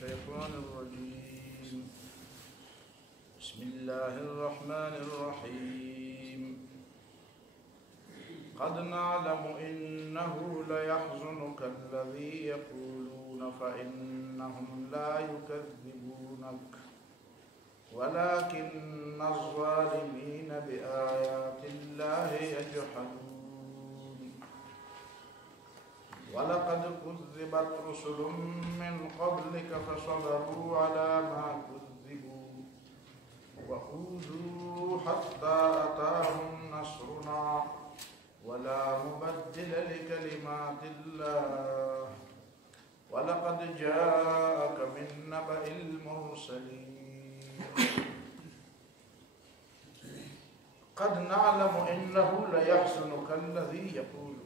الشيطان الرجيم بسم الله الرحمن الرحيم قد نعلم إنه ليحزنك الذي يقولون فإنهم لا يكذبونك ولكن الظالمين بآيات الله يجحدون ولقد كذبت رسل من قبلك فصبروا على ما كذبوا وأوذوا حتى أتاهم نصرنا ولا مبدل لكلمات الله ولقد جاءك من نبأ المرسلين قد نعلم إنه ليحزنك الذي يقولون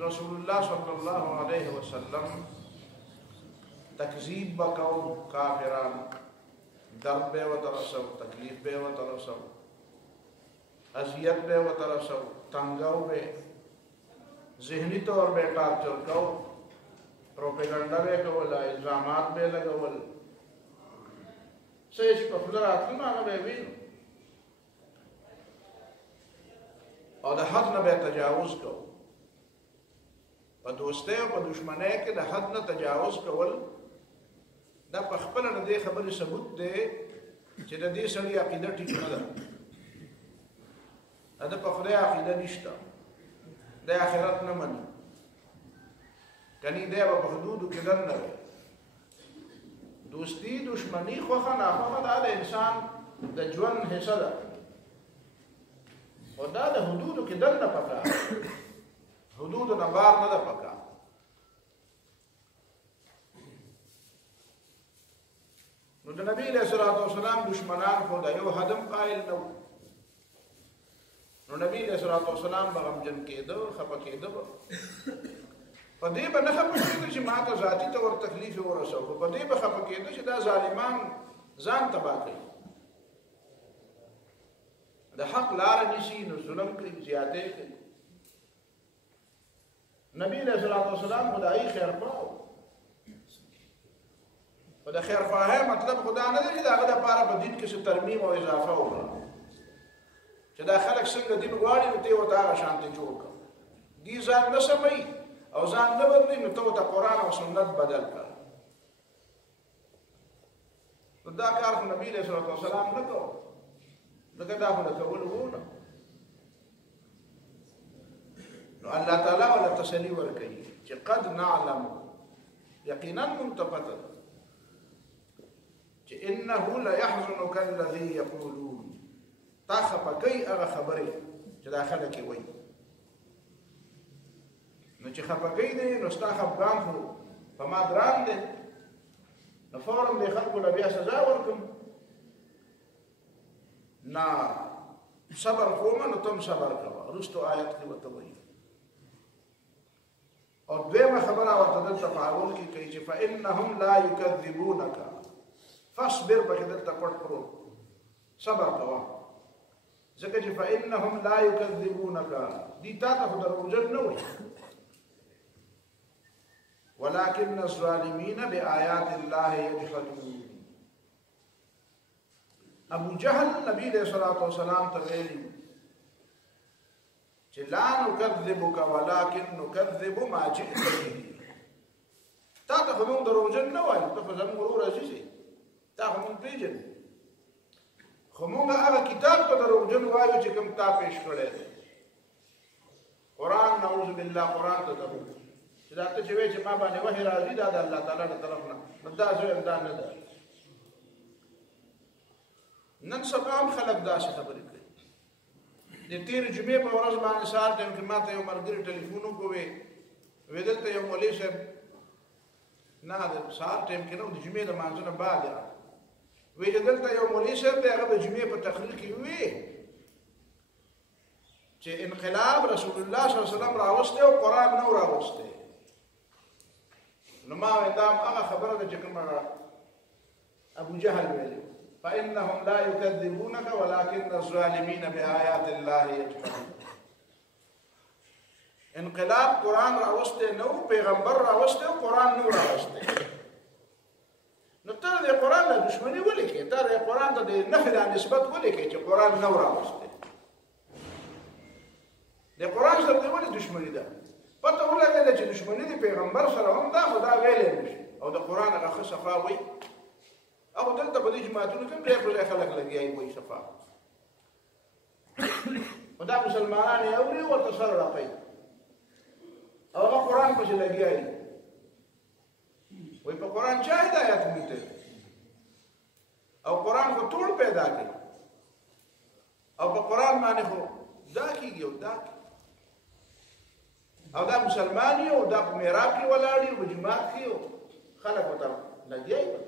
رسول الله صلى الله عليه وسلم تكذيب بكو كافران درب بے وترسو تکلیف بے وترسو اذیت بے وترسو تنگاو بے ذہنی طور بے ٹارچر کو پروپیگنڈا بے کولا الزامات بے لگول سیچ پفلرات کنا بے وین اور دا حد نبے تجاوز کو په دوستۍ او په دشمنۍ کې د حد نه تجاوز کول دا په خپله د دې خبرې ثبوت دی چې د دې سړي عقیده ټیک نه ده د په خدای عقیده نشته د آخرت نه مني کني دی به په حدودو کې دننه وي دوستي دشمني خوښه ناخوښه دا د انسان د ژوند حصه ده خو دا د حدودو کې دننه پکار حدود نبار نه ده پکار نو د نبی علیہ الصلوۃ والسلام دشمنان خو د یو حدم قائل نو نبی علیہ الصلوۃ والسلام غمجن کېدو خپه کېدو په دې به نه خپه کېدو چې ما ته ذاتی تور تکلیف ورسو په دې به خپه کېدو چې دا ظالمان ځان تباہ کوي د حق لار نشي نو ظلم کوي زیاته کوي نبی علیہ الصلوۃ والسلام خدای خیر پاو او د خیر خواهی مطلب خدا نه دی چې دا غو د پاره په دین کې څه ترمیم او اضافه وکړه چې دا خلک څنګه دین غواړي نو ته وته هغه شانتي جوړ کړه دي ځان نه سمي او ځان نه بدلی نو ته قرآن او سنت بدل کړه نو دا کار خو نبی علیہ الصلوۃ والسلام نه کوو دغه دا خو کول وونه نو الله تعالی ولا تسلی ورکړي چې قد نعلم یقینا منتفت چې انه لا يحزنك الذي يقولون تا خپګي هغه خبره چې داخله کې وای نو چې خپګي دي نو ستا خپګان خو په ما ګران دي نو فورم دې خلکو له بیا سزا ورکم نا صبر کوم نو تم صبر کوه رستو آیت کې وته وای او دویمه خبره ورته دلته تعامل کې کوي چې فإنهم لا يكذبونك فاصبر پکې دلته پټ پرو صبر کوه ځکه چې فإنهم لا يكذبونك دي تا ته دروژن نه وي ولكن الظالمين بآيات الله يجحدون ابو جهل نبی علیہ الصلوۃ والسلام ته ویلي چې لا نكذبك ولكن نكذب ما جئت به تا ته کوم دروژن نه وای ته زموږ ورور عزیزي تا هم پیژن خو موږ هغه کتاب ته دروژن وایو چې کوم تا پیش کړی قرآن نعوذ بالله قرآن ته درو چې دا ته چې وایي چې ما باندې وحی راځي دا د الله تعالی له طرف نه دا څه امداد نه ده نن سبا هم خلک داسې خبرې کوي د تیر جمعې په ورځ باندې سهار ټایم کې ما ته یو ملګري ټلیفون وکړی وی دلته یو مولوي صاحب نه د سهار ټایم کې نو د جمعې د لمانځه نه بعد وی چې دلته یو مولوي صاحب دی هغه د جمعې په تقریر کې وی چې انقلاب رسول الله صلی الله علیه وسلم راوسته او قرآن نو راوسته نو ما ویدام هغه خبره ده چې کومه ابو جهل ویلي فإنهم لا يكذبونك ولكن الظالمين بآيات الله يجحدون انقلاب قرآن راوسته نو پیغمبر راوسته قرآن نو راوسته نو ته د قرآن له دشمني ولې کوې؟ ته د قرآن ته د نفي دا نسبت ولې کوې چې قرآن نه و راوستی؟ د قرآن سره دې ولې دشمني ده؟ پته ولګېده چې دشمني د پیغمبر سره هم ده، خو دا ویلی نه شي. او د قرآن هغه ښه صفا وایي، او دلته په دې جماعتونو کې هم ډېر په ځای خلک لګیا وایي صفا، خو دا مسلمانان یې اوري ورته سر رپوي او هغه قرآن پسې لګیا دي. وایي په قرآن چا هدایت موندلی؟ او قرآن خو ټول پیدا کړي، او په قرآن باندې خو دا کېږي او دا کېږي، او دا مسلمان یې او دا په محراب کې ولاړ یي او په جومات کې او خلک ورته لګیا دي.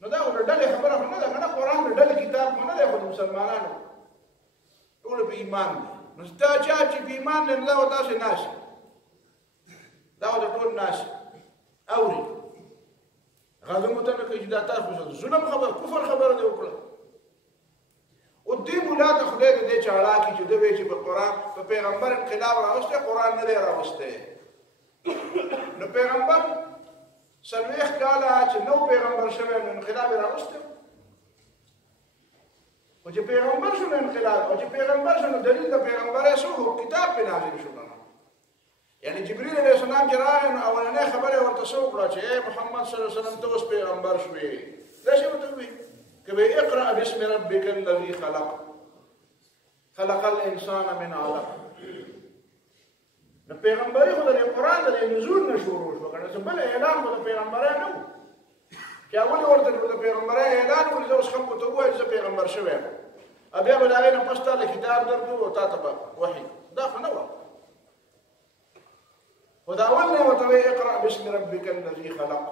نو دا خو د ډلې خبره خو نه ده که نه، قرآن د ډلې کتاب خو نه دی، خو د مسلمانانو ټول په ایمان دی. نو ستا چا چې په ایمان دی نو دا به تاسې ناشي، دا به د ټول ناشي اوري. غږ مو ته نه کوي چې دا تاسو ظلم خبره کفر خبره دې وکړه. او دې مولا ته خدای د دې چاړه چې د وی چې په قرآن په پیغمبر انقلاب راوسته، قرآن نه دی راوسته. نو پیغمبر 40 کاله چې نو پیغمبر شوی نو انقلاب راوسته، او چې پیغمبر شو نو انقلاب، او چې پیغمبر شو نو دلیل د پیغمبر شو کتاب په نازل شو. یعنی جبرئیل علیه السلام چې راغی نو اولنۍ خبره ورته څه وکړه چې ای محمد صلی الله علیه وسلم ته اوس پیغمبر شوې. دا شی ورته ووایي که به اقرأ باسم ربک الذي خلق خلق الانسان من علق. نو پیغمبري خو د قرآن د نزول نه شروع شوه که نه، بل اعلان خو د پیغمبرۍ نه و چې اول ورته د پیغمبرۍ اعلان وکړي زه اوس خلکو ته ووایم زه پیغمبر شوی یم، بیا به د هغې نه پس تا له کتاب درکړو او تا ته به وحي. دا خو نه وه. خو د اول نه ورته وایي اقرأ باسم ربک الذي خلق.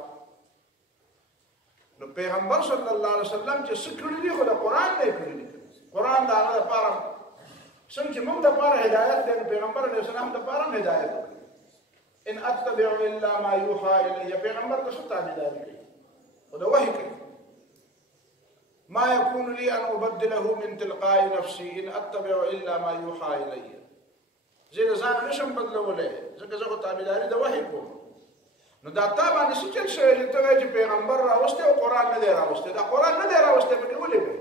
نو پیغمبر صلی الله علیه وسلم چې څه کړي دي خو د قرآن نه یې کړي دي. قرآن د هغه دپاره څنګه چې موږ دپاره هدایت دی، نو پیغمبر علیه السلام دپاره هم هدایت وکړي. ان اتبع الا ما یوحى الی. پیغمبر ته څه تابعداري کوي؟ خو د وحي کوي. ما یکون لی ان ابدله من تلقاء نفسي ان اتبع الا ما یوحى الی. زه د ځان نشم بدلولی ځکه زه خو تابعداري د وحي کوم. نو دا تا باندې څه چل شوی چې ته وایې چې پیغمبر راوستی او قرآن نه دی راوستی؟ دا قرآن نه دی راوستی پکې ولې وایي؟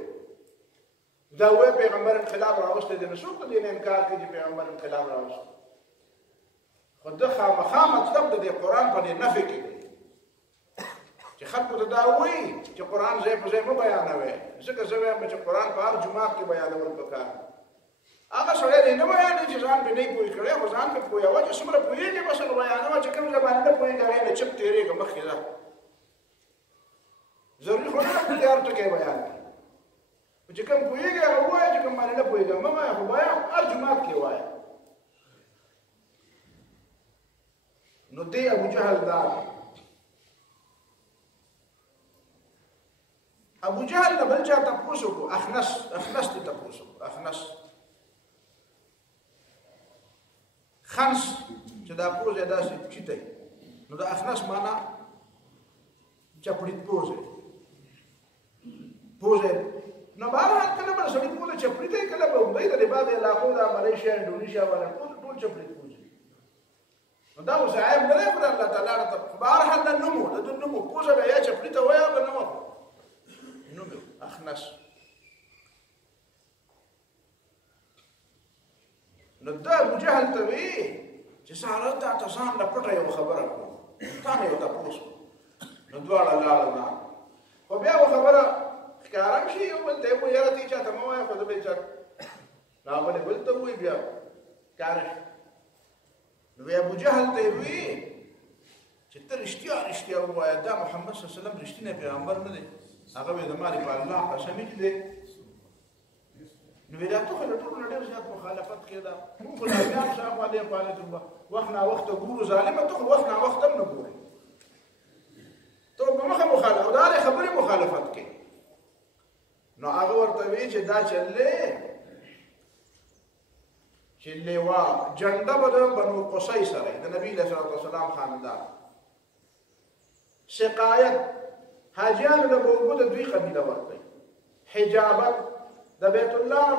دا وایي پیغمبر انقلاب راوستی دی، نو څوک په دې نه انکار کوي چې پیغمبر انقلاب راوستی؟ خو ده خامخا مطلب د دې قرآن په دې نفي کې دی چې خلکو ته دا وایي چې قرآن ځای په ځای مه بیانوئ، ځکه زه وایم چې قرآن په هر جومات کې بیانول پکار. هغه سړی دی نه بیانوي چې ځان پرې نه یې پوه کړی، خو ځان پرې پوهوه چې څومره پوهېږي بس هغه بیانوه، چې کوم ځای باندې نه پوهېږي هغې نه چپ تېرېږه مخکې ځه. ضروري خو نه ده چې هر ټکی بیان کړي، خو چې کوم پوهېږي هغه ووایه، چې کوم باندې نه پوهېږي مه وایه، خو بیان هر جومات کې وایه. نو دی ابوجهل دا ابوجهل نه بل چا تپوس وکړو، اخنس ته تپوس وکړو. اخنس خنس چې دا پوزه داسې چیته، نو د اخنس معنا چپړیت پوزه. نو بهرحال کله به سړي پوزه چپړیته کله به دوی د بعضې علاقو د ملیشیا انډونیشیا والا ټول چپړیت پوزه. نو دا اوس عیب نه دی خو د الله تعالی نه ته بهرحال د نوم و، د ده نوم و. پوزه به یا چپړیته وایه او که نه وه نوم یې اخنس. نو دا ابوجهل ته وایي چې سهار تا ته ځان له پټه یوه خبره کوم، تا نه یو تپوس کوم. نو دواړه لاړه ځان، خو بیا یوه خبره ښکاره شي یو بل ته یې وایي یاره ته یې چا ته مه وایه، خو زه به یې چا نو هغه بلې بل ته ووایي بیا ښکاره شي. نو بیا ابوجهل ته یې وایي چې ته رښتیا ووایه دا محمد صلی الله علیه وسلم رښتینی پیغمبر نه دی؟ هغه وایي زما دې په الله قسمي چې دی. نو دا ته خو له ټولو نه ډېر زیات مخالفت کېده. موږ خو لامیان شاوخوا دې فعالیت وخت ناوخته ګورو. ظالمه ته خو وخت ناوخته هم نه ګورې، ته په مخه مخالفت او د هرې خبرې مخالفت کوې. نو هغه ورته وایي چې دا چې لیوا جنډه به د بنو قصی سره د نبي علیه صلات وسلام خاندان، سقایت حاجیانو له به اوبه د دوی قبیله ورکوي، حجابت د بیت الله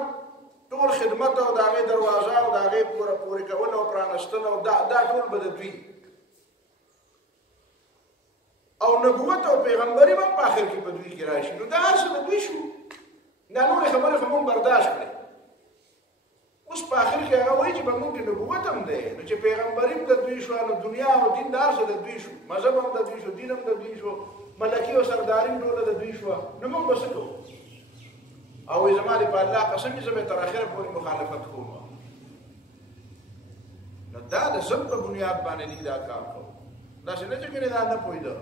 ټول خدمت او د هغې دروازه او د هغې پورې کول او پرانستل او دا ټول به د دوی. او نبوت او پیغمبري هم په آخر کې په دوی کې راشي. نو دا هر څه د دوی شو، دا نورې خبرې خو موږ برداشت کړې. اوس په آخر کې هغه وایي چې په موږ کې نبوت هم دی، نو چې پیغمبري هم د دوی شو، نو دنیا او دین دا هر څه د دوی شو، مذهب هم د دوی شو، دین هم د دوی شو، ملکي او سرداري ټوله د دوی شوه. نو موږ به څه کوو؟ او وایي زما دې په الله قسم چې زه به تر اخره پورې مخالفت کوم. نو دا د ضد په بنیاد باندې دوی دا کار کوو. داسې نه چې کنې دا نه پوهېده،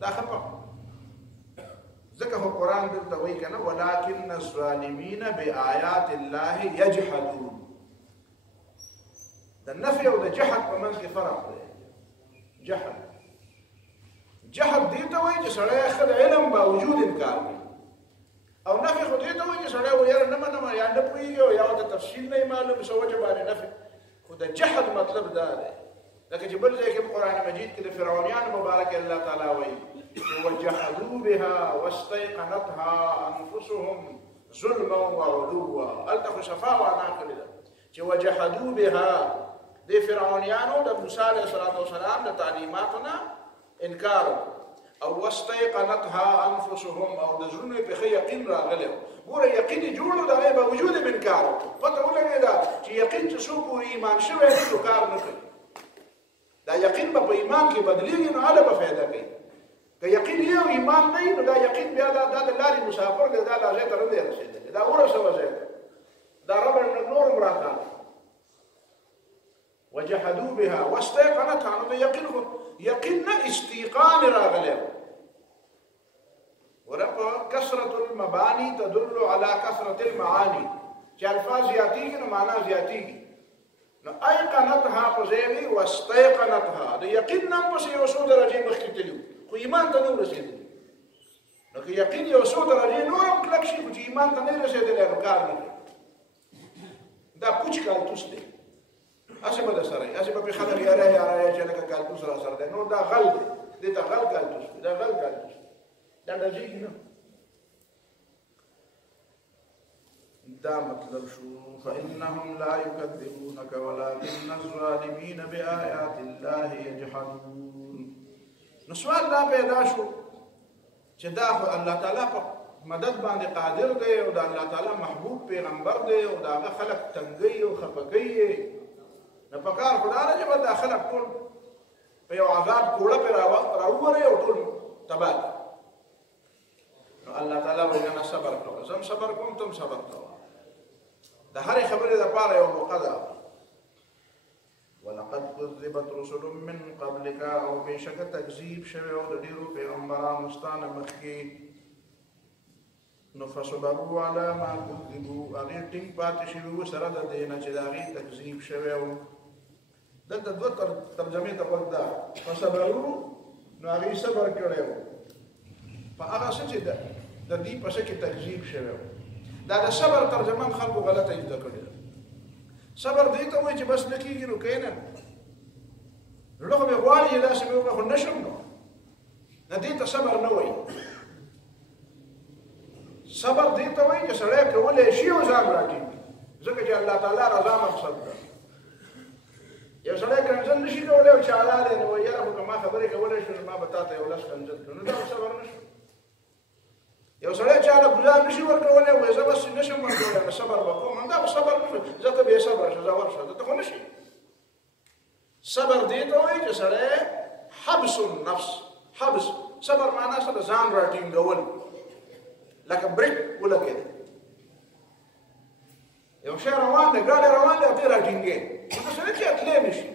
دا خفه. ځکه خو قرآن دلته وایي که نه ولکن الظالمین بآیات الله یجحدون. د نفي او د جحد په منځ کې فرق دی. جحد دې ته وایي چې سړی ښه د علم باوجود انکار کوي، او نفي خو دې ته وایي چې سړی وایي یاره نه منم یا نه پوهېږي او یا ورته تفصیل نه یې معلوم څه وجه باندې نفي. خو د جحد مطلب دا دی لکه چې بل ځای کې په قرآن مجید کې د فرعونیانو مبارک الله تعالی وایي وجحدوا بها واستيقنتها انفسهم ظلما وعلوا. هلته خو شفا معنا کړې ده چې وجحدوا بها د فرعونیانو د موسی علیه السلام د تعلیماتو نه انکار او واستيقنتها انفسهم او د زړونو یې پخې یقین راغلی و. ګوره یقین یې جوړ و د هغې باوجود یې انکار وکړو. پته ولګېده چې یقین چې څوک پورې ایمان شوی دی نو کار نه کوي. دا یقین به په ایمان کې بدلېږي نو هله به فایده کوي. که یقین یې او ایمان نه وي نو دا یقین بیا دا د لارې مسافر دی، دا لا ځای ته نه دی رسېدلی، دا ورسوه ځای ته، دا ربړ نور هم راکاږي. وجحدوا بها واستيقنتها نو د یقین نه استيقان راغلی و. ورپه کثرة المبانی تدل على کثرة المعانی، چې الفاظ زیاتېږي نو معنا زیاتېږي. نو ایقنتها په ځای وي واستيقنتها د یقین نه هم پسې یو څو درجې مخکې تلي وو خو ایمان ته نه رسېدلی. نو که یقین یو څو درجې نور هم کلک شي خو چې ایمان ته نه رسېدلی نو کار نه کوي. دا پوچ کالتوس دی، هسې به درسره وي، هسې به پرې خلک یاره چې لکه کالتوس راسره دی. نو دا غل دی، دې ته غل کالتوس دی، دا غل کالتوس دا ډزېږي نه. دا مطلب شو فإنهم لا يكذبونك ولكن الظالمين بآيات الله يجحدون. نو سوال دا پیدا شو چې دا خو الله تعالی په مدد باندې قادر دی او دا الله تعالی محبوب پیغمبر دی او دا هغه خلک تنګي او خفه کوي. نو په کار خو دا نه چې به دا خلک ټول په یو عذاب کوړه پرې راووري او ټول تباه. نو الله تعالی وایي نه صبر کوه، زم صبر کوم تم صبر کوه. د هرې خبرې دپاره یو موقع ده. ولقد كذبت رسل من قبلك او بېشکه تکذیب شوی او د ډېرو پیغمبرانو ستا نه مخکې. نو فصبروا على ما كذبوا هغې ټینګ پاتې شوي وو سره د دې نه چې د هغې تکذیب شوی و. دلته دوه ترجمې ته غوږ ده. فصبروا نو هغې صبر کړی و په هغه څه چې د دې په څه کې تکذیب شوی و. دا د صبر ترجمه هم خلکو غلطه زده کړې ده. صبر دې ته وایي چې بس نه کېږي نو کښېنه، زړه خو مې غواړي چې داسې مې وکړه خو نه شم. نو دې ته صبر نه وایي. صبر دې ته وایي چې سړی کولی شي او ځان راټینګي، ځکه چې الله تعالی رضا مقصد ده. یو سړی کنځل نه شي کولی او چاړه دی نو وایي یاره خو که ما خبرې کولی شو نو ما به تا ته یو لس کنځل کړو، نو دا صبر نه شو. یو سړی چاله ګزار نشي ورکولی وایي زه بس نه شم ورکولی نو صبر به کوم، همدا به صبر نه شو. زه ته بې صبره شه، زه ورشه، ته خو نه شي. صبر دې ته وایي چې سړی حبس النفس. حبس صبر معنا څه ده؟ ځان راټینګول، لکه بریک ولګېد. یو شی روان دی، ګاډی روان دی او ته یې راټینګې، نو داسې نه چې تلی نه شي.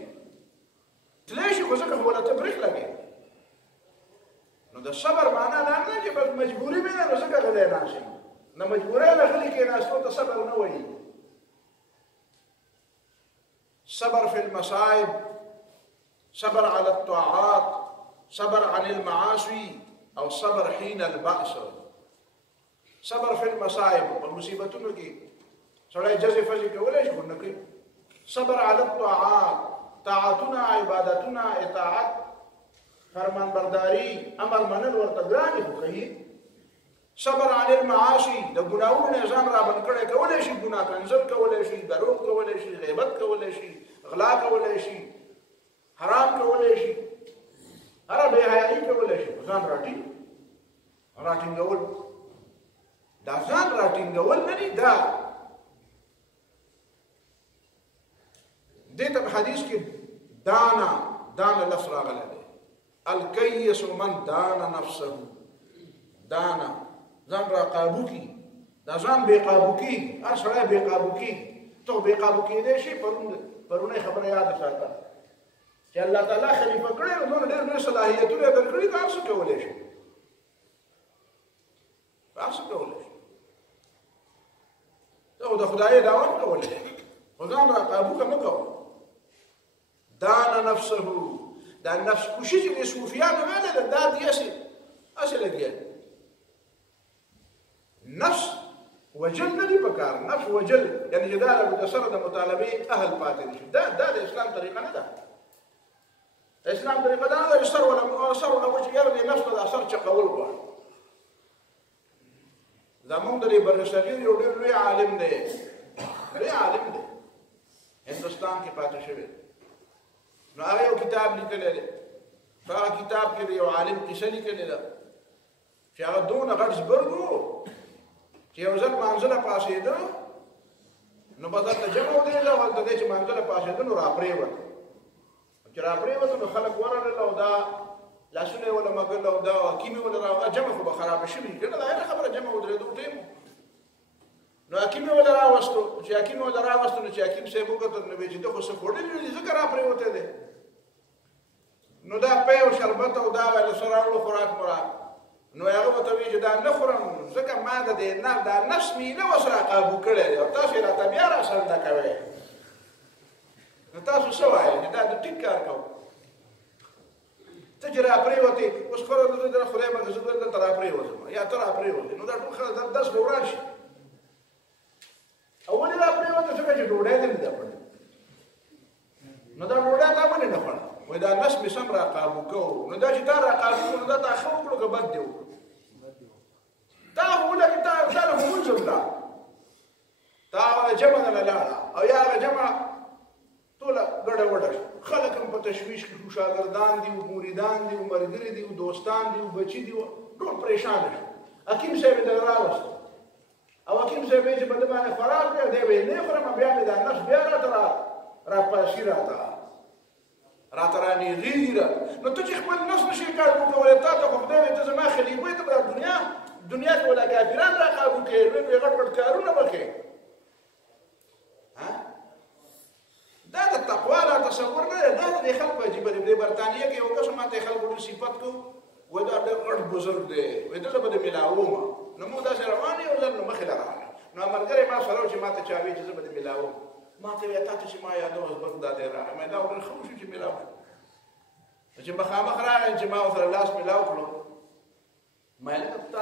تلی شي خو ځکه خو ته بریک لګې. نو د صبر معنا دا نه چې بس مجبوري مې ده نو ځکه غلی ناست یم. نه مجبورۍ له غلي کېناستو ته صبر نه وایي. صبر في المصائب، صبر على الطاعات، صبر عن المعاصي او صبر حين البأس. صبر في المصائب په مصیبتونو کې سړی جزې فزې کولی شي خو نه کوي. صبر على الطاعات، طاعتونه عبادتونه اطاعت فرمان برداری امر منل ورته ګران خو کوي. صبر عن المعاصي د ګناهونو نه ځان رابند کړی کولی شي، ګناه کنځل کولی شي، دروغ کولی شي، غیبت کولی شي، غلا کولی شي، حرام کولی شي. هره بې حیایي کولی شي ځان راټینګول دا ځان راټینګول نه دي دا دې ته په حدیث کې دانا لفظ راغلی دی الکیس من دانا نفسه دانا ځان را قابو کی دا ځان بې قابو کېږي هر سړی بې قابو کېږي ته بې قابو کېدی شي پرونی خبره یاد ساته چې الله تعالی خلیفه کړی نو دونه ډېر ډېر صلاحیتونه یې درکړي ته هر څه کولی شي ته د خدای دعوت کولی خو ځان را قابو که مه کوه دانا نفسه دا نفس کشي چې د صوفیانو ویلې ده دا دې هسې لګیا نفس وجل نه دي پکار نفس وجل یعنی چې دا د سره د مطالبې اهل پاتې شي دا د اسلام طریقه نه ده اسلام طریقه دا نه ده سر ولا وجه یاره د نفس د اثر چقول غواړي زمونږ د بر صغیر یو ډېر لوی عالم دی هندوستان کې پاتې شوی نو هغه یو کتاب لیکلی دی په هغه کتاب کې یو عالم کیسه لیکلې ده چې هغه دونه غټ زبرګ و چې یو ځل مانځله پاسېده نو بازار ته جمع ودرېده او هلته دی چې مانځله پاسېده نو راپرېوته چې راپرېوته نو خلک ورغلل او دا لاسونه یې وله مږل او دا حکیم یې وله راغله جمع خو به خرابه شوي که نه دا هېره خبره جمع ودرېدو ټیم نو حکیم یې وله راوستو چې حکیم یې وله راوستو نو چې حکیم صاحب وکتل نو ویې چې ده خو څه خوړلي دي ځکه راپرېوتی دی نو دا پی او شربت او دا ویله څه راوړو خوراک مراک نو هغه ورته وایي چې دا نه خورم ځکه ما د دې دا نفس مې نه اوس را قابو کړی دی او تاسو یې راته بیا راسنده کوئ نو تاسو څه وایئ چې دا د ټیک کار کوو ته چې راپرېوتې اوس خو د خدای مکه زه دلته راپرېوتم یا ته راپرېوتې نو دا ټول خلک درس به وړاندې شي او ولې راپرېوتې ځکه چې ډوډۍ دې نه ده خوړلې نو دا ډوډۍ تا ولې نه خوړه وایي دا نفس مې سم را قابو کوو نو دا چې تا را قابو کړو نو دا تا ښه وکړو که بد دې وکړو تا خو ولکې تا له لمونځ ولاړ تا هغه جمع نه لاړه او یا هغه جمع ټوله ګډه وډه شوه خلک هم په تشویش کې شو شاګردان دي و مریدان دي و ملګري دي و دوستان دي و بچي دي ټول پریشانه شو حکیم صاحب یې دغه راوستو او حکیم صاحب یې چې په ده باندې خوراک دی دی به یې نه خورم بیا مې دا نفس بیا راته راپاشي راته رانیغېږي نو ته چې خپل نفس نشې قابو کولی تا ته خو خدای وایي ته زما خلیفه یې ته به دنیا کې ولا کافران را قابو کوې لوی لوی غټ غټ کارونه به کوې دا د تقوا را تصور نه دی دا د خلکو عجیبه دی د برطانیه کې یو کس ماته خلکو ډېر صفت کو وایي دا ډېر غټ بزرګ دی وایي دلته به د میلاومه نو موږ داسې روان یو ځل نو مخې له راغله نو ملګری ما سره و چې ماته چا وایي چې زه به د میلاوم ما ته وایي تا ته چې ما یادوه زبرګ دا دی راغی ما دا ډېر ښه وشو چې میلاو شو چې مخامخ راغی چې ما ورسره لاس میلاو کړو ما یې لکه تا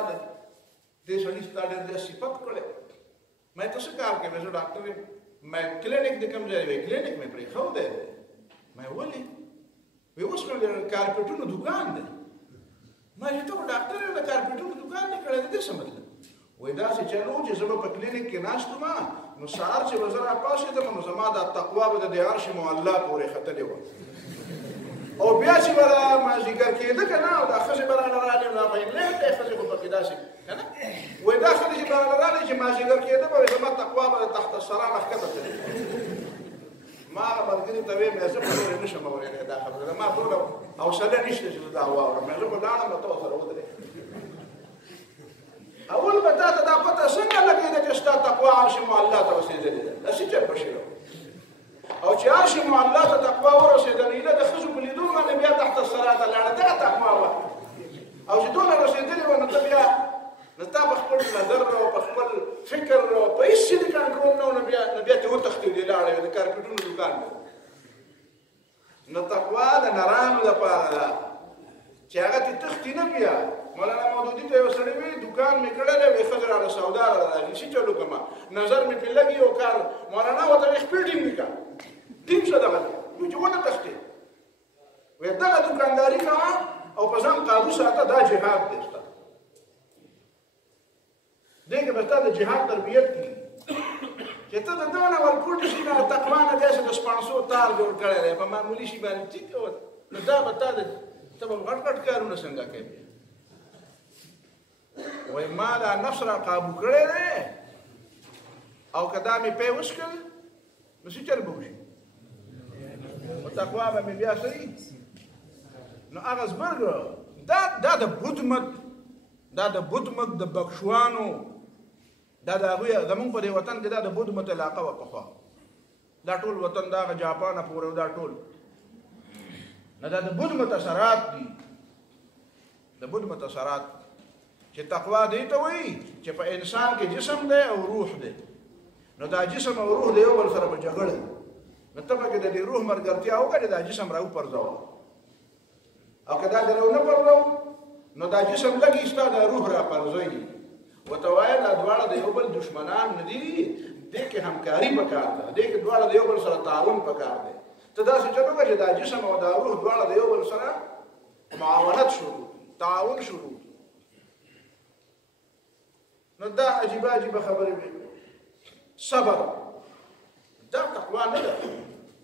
دې سړي ستا ډېر دې صفت کړی ما ته څه کار کوې زه ډاکټر یم ما کلینک د کوم ځای وی کلینک مې پرېښودی دی ما ولې وی اوس نو د کارپېټونو دوکان دی ما چې ته خو ډاکټر یې د کارپېټونو دوکان دې کړی دی دې څه مطلب وایي داسې چلو چې زه به په کلینک کې ناست وم نو سهار چې به زه راپاڅېدم نو زما دا تقوا به د عرش معلا پورې ختلې وه او بیا چې به مازدیګر کېده که نه او دا ښځې به رانه رالې نو به انګلینډ دی ښځې خو پکې داسې که نه وایي دا ښځې چې به رانه رالې چې مازدیګر کېده به وایي زما تقوا به د تحت الثرا نه ښکته تلې ما هغه ملګري ته ویې مې زه په نورې نه شم اورېدلی دا خبره ده ما ټوله حوصله نشته چې زه دا واورم زه به لاړم نو ته ورسره ودرېږم اول به تا ته دا پته څنګه لګېده چې ستا تقوا عرش معلا ته رسېدلې ده داسې چل په شوی او چې عرش معلا ته تقوا ورسېدلې ده د ښځو په لیدو باندې بیا تحت الثرا ته لاړه دغه تقوا وه او چې دونه رسېدلې وه نو ته بیا نو تا په خپل نظر او په خپل فکر او په هېڅ شي د کنټرول نه و نو بیا ترې وتښتېدې لاړې د کارپېټونو دوکان دی نو تقوا د نرانو دپاره ده چې هغه ترې تښتي نه بیا مولانا مودودي ته یو سړی وایي دوکان مې کړلی وی ښځه راله سودا راغلې څه چلو کړمه نظر مې پرې لګي او کار مولانا ورته وایي خپل ټیم وکړه ټیم څه دغه دی نو چې ونه تښتې وایي دغه دوکانداري کوه او په ځان قابو ساته دا جهاد دی ستا دې کې به ستا د جهاد تربیت کېږي چې ته د دونه ورکوټي شي نه تقوا نه داسې د شپاړسو تار جوړ کړی دی په معمولي شي باندې ټیک نو دا به تا ته به غټ غټ کارونه څنګه کوي وای ما دا نفس را قابو کړی دی او که دا مې پی وشکل نو څه چل به وشي په تقوا به مې بیا صحیح نو هغه زبرګ دا د بودمت دا د بودمت د بخشوانو دا د هغوی زمونږ په دې وطن کې دا د بودمت علاقه وه پخوا دا ټول وطن دا هغه جاپانه پورې دا ټول نه دا د بودمت اثرات دي د بودمت اثرات چې تقوا دی ته وایي چې په انسان کې جسم دی او روح دی نو دا جسم او روح د یو بل سره په جګړه نو ته پکې د دې روح ملګرتیا وکړې دا جسم راوپرځوه او که دا د راو نه پرځو نو دا جسم لږې ستا د روح راپرځوي ورته وایه دا دواړه د یو بل دشمنان نه دي دې کې همکاري پکار ده دې کې دواړه د یو بل سره تعاون پکار دی ته داسې چل وکړه چې دا جسم او دا روح دواړه د یو بل سره معاونت شروع تعاون شروع نو دا عجیبه عجیبه خبرې وي صبر دا تقوا نه ده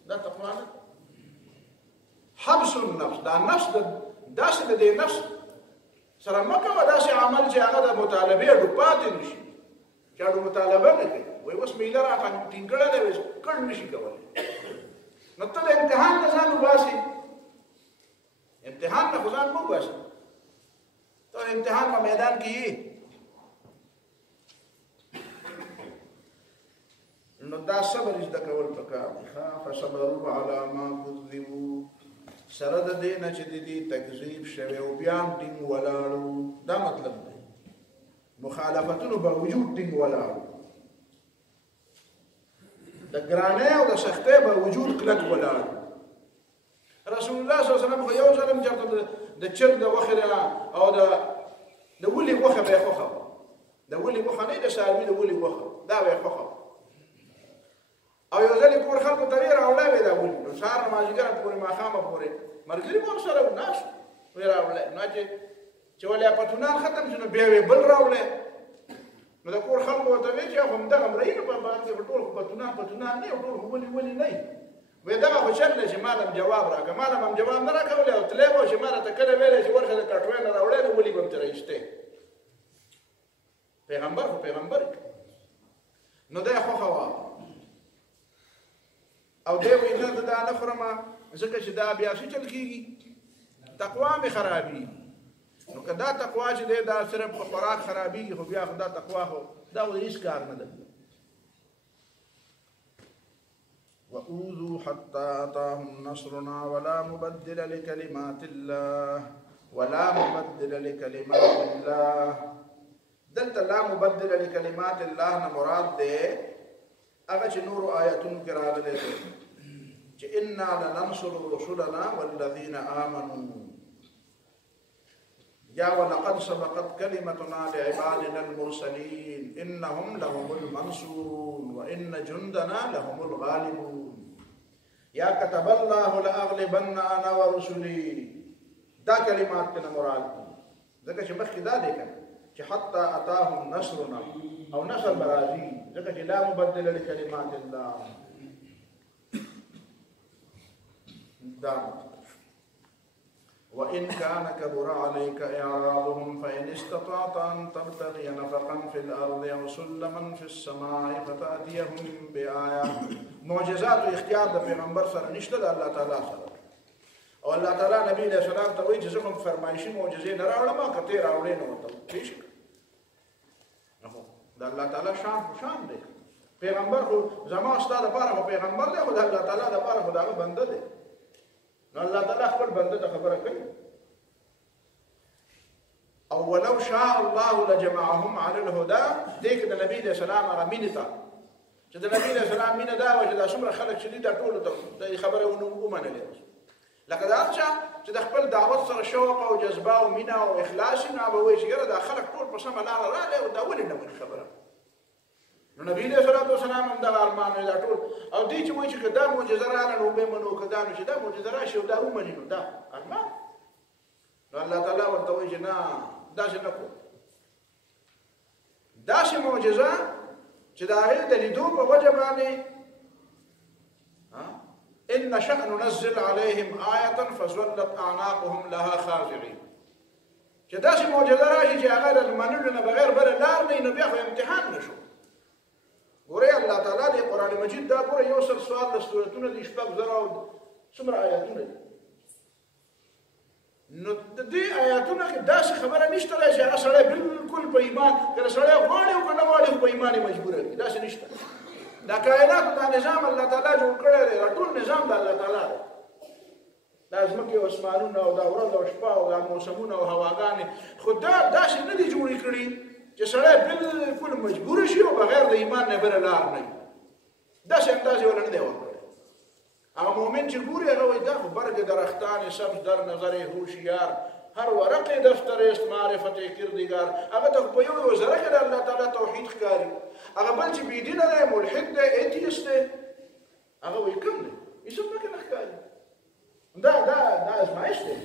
دا تقوا نه حبس النفس دا نفس داسې د دې نفس سره مه کوه داسې عمل چې هغه د مطالبې اډو پاتې نه شي چې اډو مطالبه نه کوي وایي اوس مې ایله راته ټینګ کړی دی کړ نه شي کولی نو ته د امتحان نه ځان وباسې امتحان نه خو ځان مه وباسې ته امتحان په میدان کې یې نو دا صبر زده کول پکار دی فصبروا علی ما کذبوا سره د دې نه چې د دې تکذیب شوی او بیا هم ټینګ ولاړو دا مطلب دی مخالفتونو باوجود ټینګ ولاړو د ګرانۍ او د سختۍ باوجود کلک ولاړو رسول الله صلی الله علیه وسلم خو یو ځل هم چېرته د چرګ د غوښې او د ولې غوښه به یې خوښه د ولې غوښه نه د څاروي د ولې غوښه دا به یې خوښه او یو ځل کور خلکو ته یې راوړی وی دا ولې نو سهار مازدیګر پورې ماښامه پورې ملګري مو ورسره وو ناست وی راوړی نو چې ولې پتونان ختم شو نو بیا یې بل راوړی نو د کور خلکو ورته وی چې همدغه مرئي نو په باندې ټول خو پتونان نه یو ټول خو ولې نه وی دغه خو شرط دی چې ما له جواب راکړه ما له هم جواب نه راکولی او تللی به چې ما راته کله ویلی چې ورشه د کټوۍ نه راوړی نو ولې به هم ترې ایستې پیغمبر خو پیغمبر نو دی خوښه وه او دی وی نه دا نه خورمه ځکه چې دا بیا څه چل کېږي تقوا مې خرابېږي نو که دا تقوا چې دی دا صرف په خوراک خرابېږي خو بیا خو دا تقوا خو دا خو هېڅ کار نه ده وَأُوذُوا حَتَّى أَتَاهُمْ نَصْرُنَا وَلَا مُبَدِّلَ لِكَلِمَاتِ اللَّهِ وَلَا مُبَدِّلَ لِكَلِمَاتِ اللَّهِ دلته لا مبدل لکلمات الله نه مراد دی هغه چې نور آیاتونو کې راغلي دي چې انا لننصر رسلنا والذین آمنوا یا ولقد سبقت كلمتنا لعبادنا المرسلين انهم لهم المنصورون وان جندنا لهم الغالبون یا كتب الله لاغلبن انا ورسلي دا کلمات کې مراد دي ځکه چې مخکې دا دی چې حتی اتاهم نصرنا او نصر برازي ځکه چې لا مبدل لکلمات الله دا وإن كان كبر عليك إعراضهم فإن استطعت أن تبتغي نفقا في الأرض أو سلما في السماء فتأتيهم بآية معجزات اختیار د پیغمبر سره نشته د الله تعالی سره او الله تعالی نبی علیہ السلام ته وایي چې زه کوم فرمایشي معجزې نه راوړم که ته راوړې نو ورته پیش کړه د الله تعالی شان دی پیغمبر خو زما ستا دپاره خو پیغمبر دی خو د الله تعالی دپاره خو د هغه بنده دی نو الله تعالی خپل بنده ته خبره کوي او ولو شاء الله لجمعهم على الهدى دې کې د نبی علیہ السلام هغه مینې ته چې د نبی علیہ السلام مینه دا وه چې دا څومره خلک چې دي دا ټولو ته د خبره ومنلې لکه دا چې د خپل دعوت سره شوق او جذبه او مینه او اخلاص نه به وایي چې یاره دا خلک ټول په سمه لاره راغلی او دا ولې نه مني خبره نو نبي علیه الصلاة والسلام هم دغه ارمان دا ټول او دې چې وایي چې که دا معجزه راغله نو به منو که دا نو چې دا معجزه راشي او دا ومني نو دا ارمان نو الله تعالی ورته وایي چې نه داسې نه کوو داسې معجزه چې د هغې د لیدو په وجه باندې ان نشأ ننزل عليهم آية فظلت اعناقهم لها خاضعين. چې داسې معجزه راشي چې هغه د منلو نه بغیر بل لار نه نو بیا خو امتحان نشو. ګورئ الله تعالی د قرآن مجید دا ګورئ یو سل سوال د سورتونه دي 6,000 څومره آیاتونه دي. نو د دې آیاتونو کې داسې خبره نشته چې هغه سړی بالکل په ایمان کله سړی غواړي او که نه غواړي په ایمان یې مجبوره کړي، داسې نشته. دا کائناتو دا نظام الله تعالی جوړ کړی دی، دا ټول نظام د الله تعالی دی. دا ځمکې او اسمانونه او دا ورځ او شپه او دا موسمونه او هواګانې، خو دا داسې نه دي جوړې کړي چې سړی بالکل مجبور شي او بغیر د ایمان نه بله لار نه وي. داسې انداز یې ورله نه دی ورکړی. هغه مؤمن چې ګوري هغه وایي دا خو برگ درختان سبز در نظر هوشیار هر ورق دفتر است معرفت کردگار. هغه ته په یو ذره کې د الله تعالی توحید ښکاري. هغه بل چې بېدینه دی، ملحد دی، ایتیست دی، هغه وایي کوم دی؟ هېڅ هم پکې نه ښکاري. دا ازمایش دی.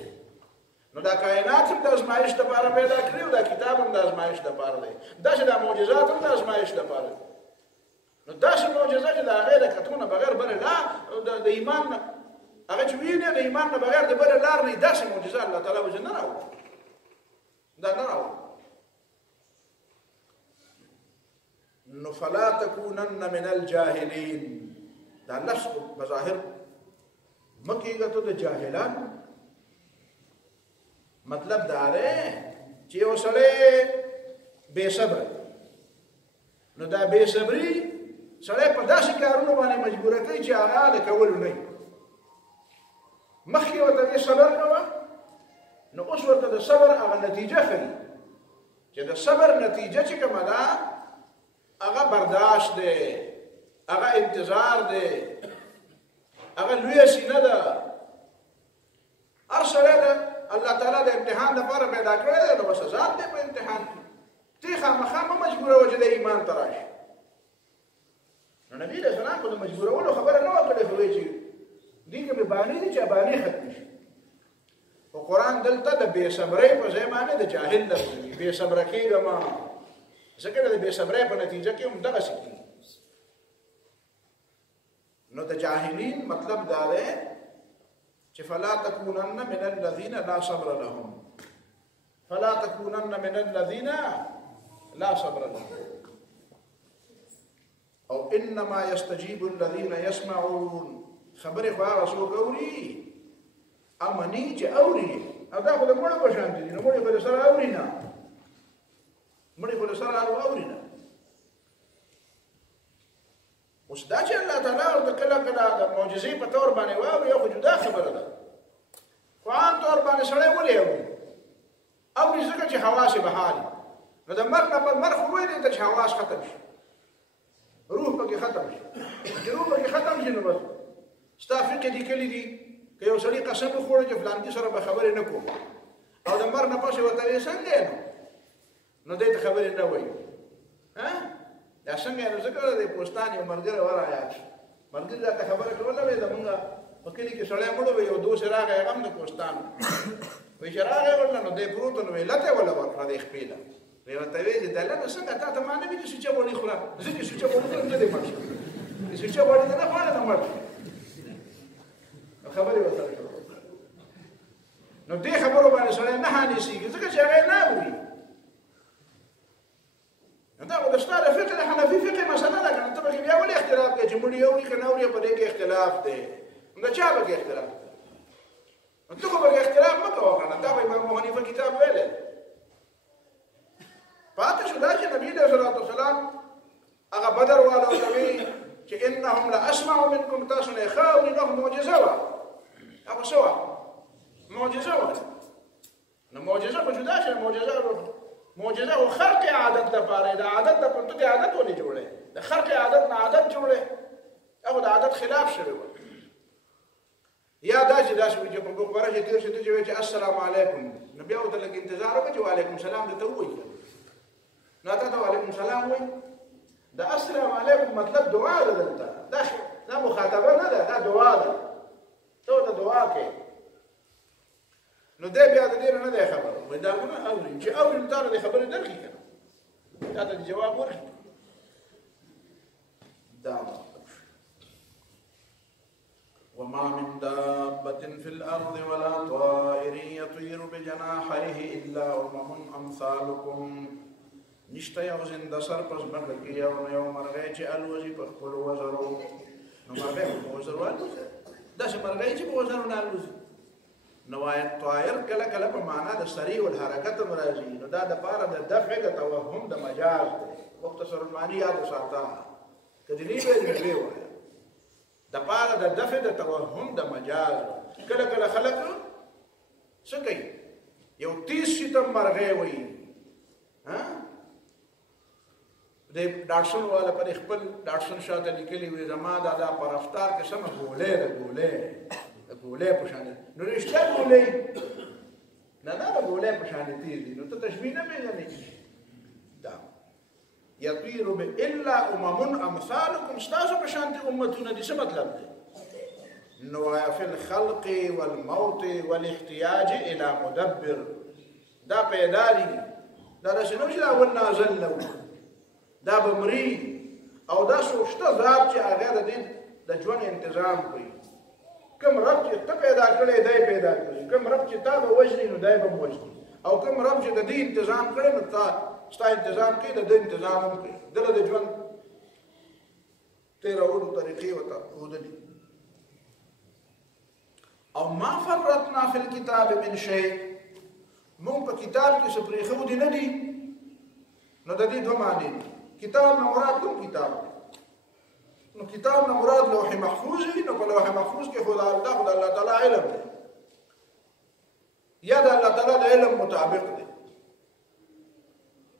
نو دا کائنات هم د ازمایش دپاره پیدا کړي او دا کتاب هم د ازمایش دپاره دی. داسې دا معجزات هم د ازمایش دپاره دي. نو داسې معجزه چې د هغې د کتو نه بغیر بلې لار د ایمان نه هغه چې ویني د ایمان نه بغیر د بلې لار نه داسې معجزه الله تعالی به نه راوړي. دا نه راوړي. نو فلا تکونن من الجاهلین، دا لفظ بظاهر مه کېږه ته د جاهلانو. مطلب دا دی چې یو سړی بې صبره، نو دا بې صبري سړی په داسې کارونو باندې مجبوره کوي چې هغه د کولو نه وي. مخکې ورته دې صبر کوه، نو اوس ورته د صبر هغه نتیجه ښیي چې د صبر نتیجه چې کومه ده هغه برداشت دی، هغه انتظار دی، هغه لویه سینه ده. هر سړی د الله تعالی د امتحان لپاره پیدا کړی دی، نو بس ځان دی په امتحان کې. ته خامخا مه مجبوروه چې د ایمان ته راشي. نو نبي علیه السلام خو د مجبورولو خبره نه وه کړې، خو وایي چې دې کومې بانې دي چې بانې ختمې شي. خو قرآن دلته د بې صبرۍ په ځای باندې د جاهل لفظ دی. بې صبره کېږه مه، ځکه د بې صبرۍ په نتیجه کې هم دغسې کېږي. نو د جاهلین مطلب دا دی چې فلا تکونن من الذین لا صبر لهم، فلا تکونن من الذین لا صبر لهم. او انما یستجیب الذین یسمعون، خبرې خو هغه څوک اوري امني چې اوري. او دا خو د مړو په شان دي، نو مړي خو د سره اوري نه، مړي خو د سره اوري نه. اوس دا چې الله تعالی ورته کله کله د معجزې په طور باندې واوري یو خو جدا خبره ده. خو عام طور باندې سړی ولې اوري؟ اوري ځکه چې حواس یې بحال. نو د مرګ نه په مرګ خو وایي ته چې حواس ختم شي، روح پکې ختم شي. چې روح پکې ختم شي نو بس ستا فقه لیکلي دي که یو سړي قسم وخوړی چې فلانکي سره به خبرې نه کوم او د مرګ نه پس ورته وایي څنګه نو دې ته خبرې نه وایي. دا څنګه نو ځکه د پوستان یو ملګری ورایاد شو، ملګري راته خبره کوله وایي زمونږ په کلي کې سړی مړ وی یو دوست راغی هغه هم د پوستان وایي چې راغی ورله نو دی پروت نو وایي لته وله ورکړه د خپې له وایي ورته وایي چې دله څنګه تا ته ما نه وي چې سوچه غوړي خوره زه چې سوچه غوړي خورم نه دی مړ شو، سوچه غوړي ته نه خوړه نه مړ شو. خبرې ورسره شروع نو دې خبرو باندې سړی نه حانیسېږي ځکه چې هغه نه اوري. دا خو د ستا د فقه د حنفي فقه مسله ده که نه. ته پکې بیا ولې اختلاف کوې چې مړي اوري که نه اوري؟ په دې کې اختلاف دی. نو د چا پکې اختلاف دی؟ نو ته خو پکې اختلاف مه کوه که نه. تا به امام ابو حنیفه کتاب ویلی. پاتې شو دا چې نبي علیه الصلاة والسلام هغه بدر والا ورته وایي چې انهم لاسمع منکم، تاسو نه ښه اوري. نو معجزه وه، هغه څه وه؟ معجزه وه. نو معجزه خو جدا شي. معجزه خو خرق عادت لپاره، د عادت لپاره ته عادت ولې جوړې؟ د خرق عادت نه عادت جوړې، هغه د عادت خلاف شوی وه. یا دا چې داسې وي چې په مقبره کې تېر شي ته چې وایي چې السلام علیکم، نو بیا ورته لږ انتظار وکړه چې وعلیکم سلام درته ووایي. نو تا ته وعلیکم سلام وایي. د السلام علیکم مطلب دعا ده دلته، دا مخاطبه نه ده، دا دعا ده. ته ورته دعا کوې. نو دی بیا د دې نه دی خبره، وایي دا خو نه اوري. چې اوري نو تا له دې خبرې درکړي که نه، تا ته جواب ورکړي. دا مطلب شو. وما دابة في الأرض ولا طائر يطير بجناحيه إلا أمم أمثالكم نشته یو زنده سر پس مکه کې یو مرغۍ چې الوزي په خپل وزرو نو مرغۍ په وزرو الوزي داسې مرغۍ چې په وزرو نه الوزي نو آیت طائر کله کله په معنا د سریع الحرکت راځي نو دا د پاره د دفع د توهم د مجاز دی مختصر المعنی یاد وساته کدی ویلې وایي د پاره د دفع د توهم د مجاز کله کله خلق څه کوي یو 30 شتم مرغۍ وایي ها د ډاکټر والا پر خپل ډاکټر شاته لیکلي وي زما دا پر افطار کې سم ګولې په شان نو رښتیا ګولې نه ګولې په شان تیز نو ته تشبیه نه پیژنې دا یطیر الا امم امثالکم استاسو په شان امتونه دي څه مطلب دی نو فی الخلق والموت والاحتیاج الى مدبر دا پیدا دي دا شنو چې اول نازل نو دا بمری او دا سوچته ذات چې هغه د دې د ژوند تنظیم کوي کوم رب چې ته پیدا کړې دی پیدا کړي کوم رب چې تا به وجني نو دای به وجني او کوم رب چې د دې تنظیم کړي نو تا ستا تنظیم کوي د دې تنظیم هم کوي دغه د ژوند تیرولو طریقې وته ودلې او ما فرطنا فی الكتاب من شیء مونږ په کتاب کې څه پرېښو دي نه دي نو د دې دوه معنی کتاب نه مراد کوم کتاب نو کتاب نه مراد لوح محفوظ نو په لوح محفوظ کې خدای الله تعالی علم دی یا د الله تعالی د علم مطابق دی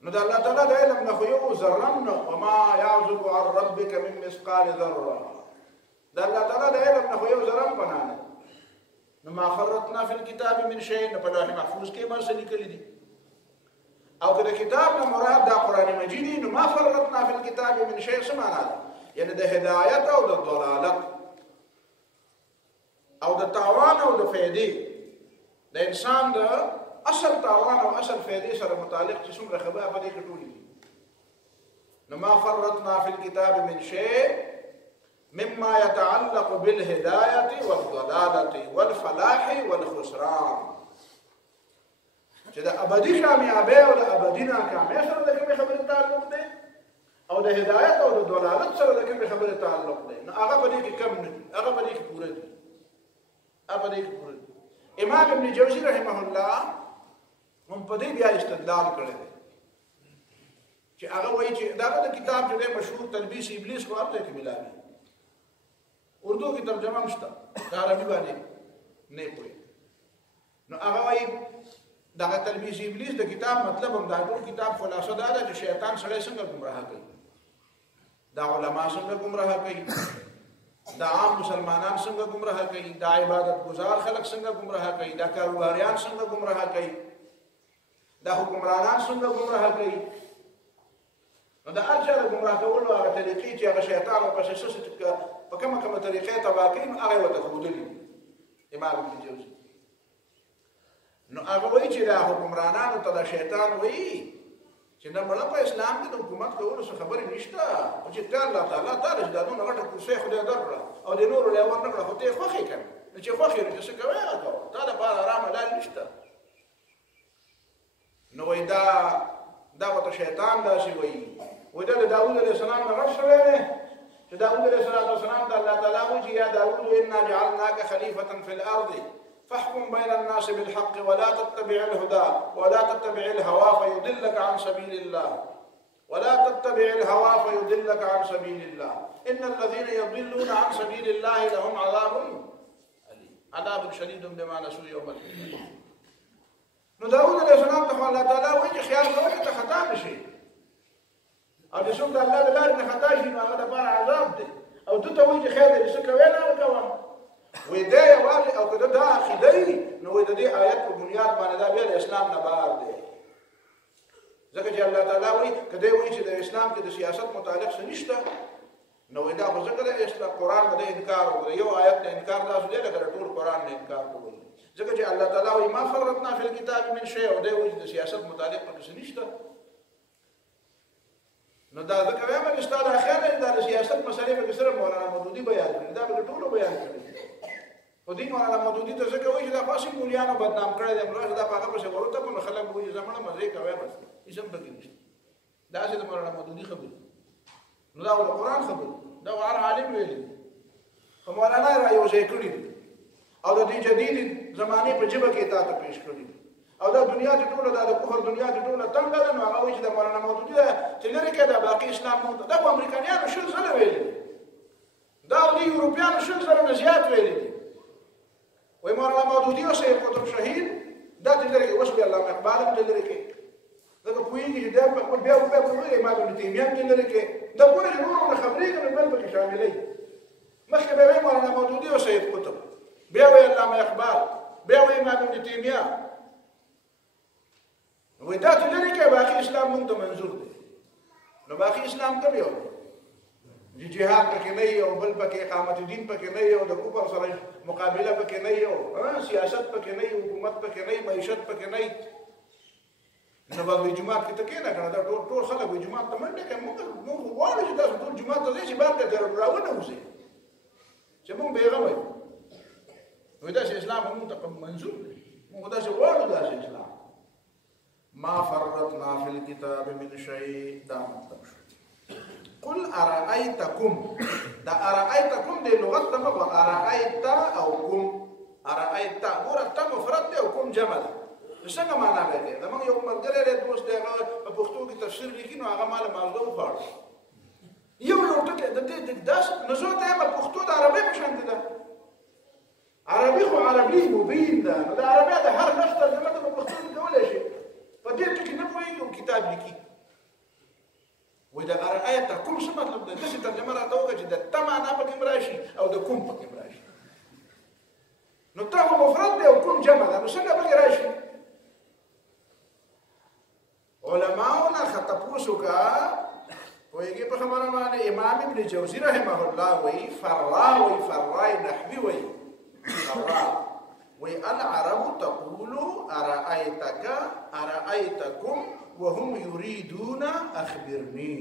نو د الله تعالی د علم نه خو یو ذره نه وما يعزب عن ربك من مثقال ذره د الله تعالی د علم نه خو یو ذره پناه نو ما فرطنا فی الكتاب من شیء نو په لوح محفوظ کې مرسه لیکلي دي او د کتاب نه مراد د قران مجید نو ما فرطنا فی الكتاب من شیء سمعنا یعنی د هدایت او د ضلالت او د تاوان او د فائدې د انسان د اصل تاوان او اصل فائدې سره متعلق چې څومره خبره په دې کې ټولې نو ما فرطنا فی الكتاب من شیء مما يتعلق بالهدايه والضلاله والفلاح والخسران چې د ابدي کامیابی او د ابدي ناکامۍ سره د کومې خبرې تعلق دی او د هدایت او د ضلالت سره د کومې خبرې تعلق دی نو هغه په دې کې کم نه دي هغه په دې کې پوره دي امام ابن جوزی رحمه الله هم په دې بیا استدلال کړی دی چې هغه وایي چې دا د کتاب چې مشهور تلبیس ابلیس خو هر ځای کې ملایي اردو کې ترجمه مشته عربي باندې نه پوي نو هغه وایي دا تلبیس ابلیس د کتاب مطلب هم دا ټول کتاب خلاصه دا ده چې شیطان سره څنګه گمراه کوي دا علما څنګه گمراه کوي دا عام مسلمانان څنګه گمراه کوي دا عبادت گزار خلک څنګه گمراه کوي دا کاروباریان څنګه گمراه کوي دا حکمرانان څنګه گمراه کوي نو دا اجر گمراه کولو هغه طریقې چې هغه شیطان او پسې په کومه طریقې تبع کوي هغه وته خودلی امام ابن جوزی نو هغه وایي چې دا حکمرانانو ته د شیطان وایي چې نه مړه په اسلام کې د حکومت کولو څه خبرې نشته او چې ته الله تعالی دا دونه غټه کرسۍ خدای درکړه او د نورو له ور نه کړه خو ته خوښې کړه نو چې خوښې نو څه کوي هغه کوه تا لپاره آرام حلال نشته نو وایي دا ورته شیطان داسې وایي وایي دا د داود علیه السلام نه غټ شوی دی چې داود علیه السلام ته الله تعالی وایي چې یا داود انا جعلناک خلیفة فی الارض فاحكم بين الناس بالحق ولا تتبع الهدى ولا تتبع الهوى فيضلك عن سبيل الله إن الذين يضلون عن سبيل الله لهم عذاب شديد بما نسوا يوم القيامة نو داود علیہ السلام ته الله تعالی وایي چې خیال کوئ ته خطا نشي او چې څوک د الله د لارې نه خطا شي نو هغه لپاره عذاب دی او ته وایي چې خیر دې څه کوي نه وکوم وې دا یوازې او کله دا عقیده نو وې د دې آیت په بنیاد باندې دا بیا د اسلام نه بار دی ځکه چې الله تعالی وایي کله وایي چې د اسلام کې د سیاست متعلق څه نشته نو وې دا ځکه د اسلام قرآن باندې انکار وکړي یو آیت نه انکار داسې دی لکه ټول قرآن نه انکار کوي ځکه چې الله تعالی وایي ما فرطنا فی الكتاب من شیء او دا وایي د سیاست متعلق څه نشته نو دا ځکه وایم چې ستاسو اخیره د سیاست مسلې په سره مولانا مودودی بیان کړی دا به ټول بیان کړی او دین مولانا مودودي ته ځکه وایي چې دا خاص مولیانو بدنام کړی دی موږ دا هغه پسې ورته په خلک وایي زمونه مزه کوي بس هیڅ هم پکې نشته دا چې د مولانا مودودي خبره نو دا د قرآن خبره دا هر عالم ویلي خو مولانا را یو ځای کړی او د دې جدید زمانه په جبه کې تاسو پیش کړی او دا دنیا ته ټوله دا د کفر دنیا ته ټوله څنګه ده نو هغه وایي چې د مولانا مودودي چې لري کې دا باقي اسلام نو دا په امریکایانو شل سره ویلي دا د یورپیانو شل سره زیات ویلي وای مولانا مودودي او سید قطب شهید دا د لري کې وسوي الله اقبال د لري کې دا کویږي چې دا په بیا په امام ابن تیمیه د لري کې دا ګوره نورونه خبرې کوي بل پکې شاملې مخکې به مولانا مودودي او سید قطب بیا وای الله اقبال بیا وای امام ابن تیمیه وای دا د لري کې باقي اسلام مونږ ته منظور دی نو باقي اسلام کوم یو دی جهاد پکې نه یو بل پکې اقامت دین پکې نه یو د کفر سره مقابله پکې نه یو سیاست پکې نه یو حکومت پکې نه معیشت پکې نه نو باندې جمعه کې ته کې نه کنه دا ټول خلک وي جمعه ته منډه کوي موږ وایو چې دا ټول جمعه ته ځي چې باندې راونه وځي چې موږ بیغه وایو وای دا اسلام موږ ته منظور دی موږ دا چې وایو دا اسلام ما فرطنا في الكتاب من شيء دا مطلب شو قل ارأيتكم دا ارأيتكم دي لغت تمغوا ارأيت او كم ارأيت ورته مفرد دی او کوم جمع ده څنګه معنا به ده زموږ یو ملګری دی دوست دی هغه په پښتو کې تفسیر لیکي نو هغه مال موضوع وخاړ یو ټکی د دې داس نزو ته په پښتو د عربي په شان ده عربي خو عربي مبین ده نو د عربي د هر لفظ ترجمه په پښتو کې کولای شي په دې ټکی نه پوهیږي او کتاب لیکي وای دا ارایت کوم څه مطلب ده چې ترجمه راته وکړي چې د تمانا په کې راشي او د کوم په کې راشي نو ته مفرد دی او کوم جمع ده نو څنګه به راشي علماؤنا خطبوسو کا ویگی پا خبرم آنے امام ابن جوزی رحمه اللہ وی فرای نحوی وی فرا وی العرب تقول ارائیتکم وهم یریدون اخبرنی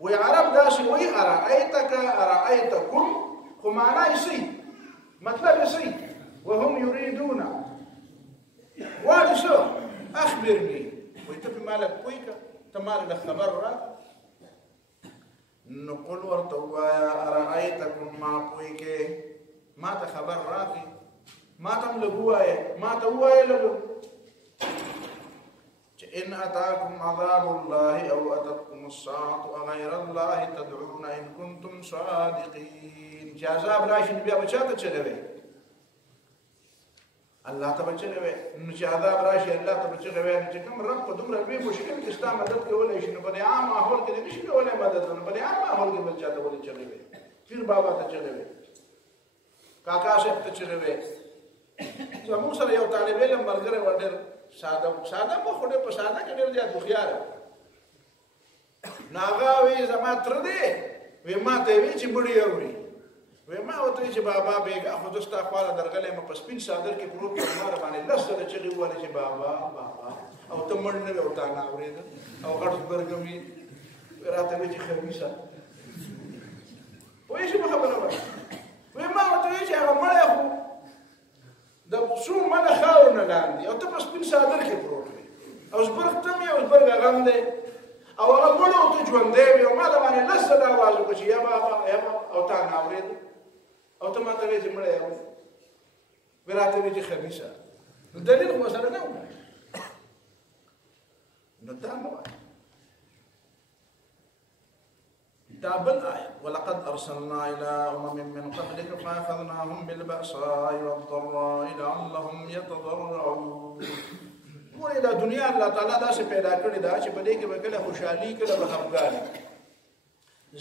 وی عرب داسی وی ارائیتکم خو معنی سی مطلب سی وهم یریدون والی سو اخبرنی وي ته په مالک پوي کا ته مال له خبر را نقول ورته وایا ارایتکم ما پوي کې ما ته خبر راکې ما ته لګوای ما ته وای لګو چې ان اتاکم عذاب الله او اتتكم الساعه غير الله تدعون ان كنتم صادقين چې عذاب راشي بیا بچاته چلوي الله ته بچلوي نو چې عذاب راشي الله ته بچلوي چې کوم رب په دومره به مشکل کې ستا مدد کولای شي نو په عام ماحول کې نشي کولای مدد نو په عام ماحول کې بل چاته ولې چلوي پیر بابا ته چلوي کاکا صاحب ته چلوي زموږ سره یو طالب علم مرګره وړل ساده په خوده په ساده کې ډېر زیات خوخيار ناغه وی زما تر دې وی ما ته وی چې بډي اوري وی ما وته چې بابا بیګه خو دستا خواله درغلې م په سپین صادر کې پروت مار باندې لسته چې غواړي چې بابا او ته مړ نه او تا نه اورید او غټ برګمي راته وی چې خمیسه وای شي خبره وی ما وته چې هغه مړ خو د څو منه خاور نه لاندې او ته په سپین صادر کې پروت وي او زبرګ ته مې او زبرګ غاندې او هغه مړ او ته ژوندې وي او ما د باندې لسته دا आवाज وکړي یا بابا او تا نه اورید او ته ماته وی چې مړ یم ورته وی چې خمیسه دلیل خو سره نه و نو دا نو دا بل آية ولقد أرسلنا إلى أمم من قبلك فأخذناهم بالبأساء والضراء لعلهم يتضرعون ورې دا دنیا الله تعالی داسې پیدا کړې ده چې په دې کې به کله خوشحالي کله به خفګاني